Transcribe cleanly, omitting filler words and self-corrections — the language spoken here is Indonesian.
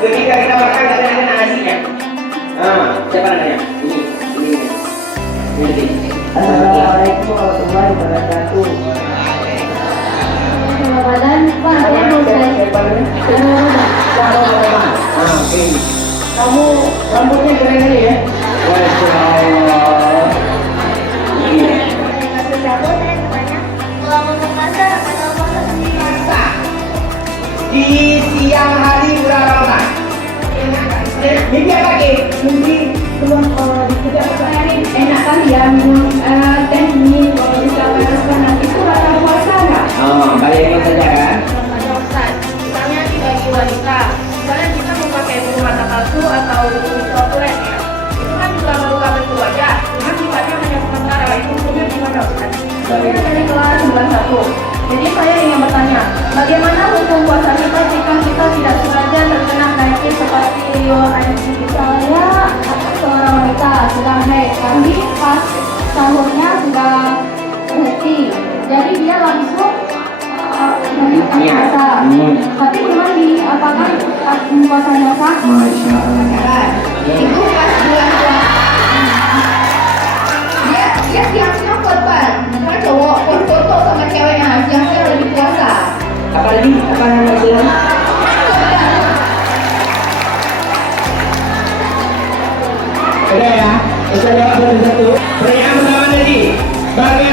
Ketika kita makan nggak ada nasi kan? Siapa namanya? Ini. Assalamualaikum warahmatullahi wabarakatuh. Ramadan, Pak, saya mau Oke. Kamu rambutnya keren kali ya? Masya Allah. Di siang hari bulan Ramadan. Mimpi apa Ki? mungkin belum di setiap hari enak kali ya minum teh ini kalau bisa panas itu rasa puasa nggak? Bayangin saja kan? Ada Ustaz, misalnya bagi wanita, misalnya kita mau pakai bulu mata palsu atau kulit coklat ya, itu kan juga meluka bentuk wajah, cuma sifatnya hanya sementara, itu hukumnya gimana Ustaz? Saya dari kelas 91. Jadi saya ingin bertanya, bagaimana hukum puasa kita jika kita tidak sengaja terkena penyakit seperti anjing? Saya seorang wanita sedang haid, tapi pas sahurnya sudah berhenti. Jadi dia langsung puasa. Tapi gimana nih? Apakah puasanya sah? Masya Allah. Itu pas bulan puasa. Dia siang-siang korban. Misalnya cowok foto sama ceweknya siang-siang lagi puasa. Apalagi apa namanya bilang? Udah ya, kita jawab satu-satu. Pertanyaan pertama tadi, bagaimana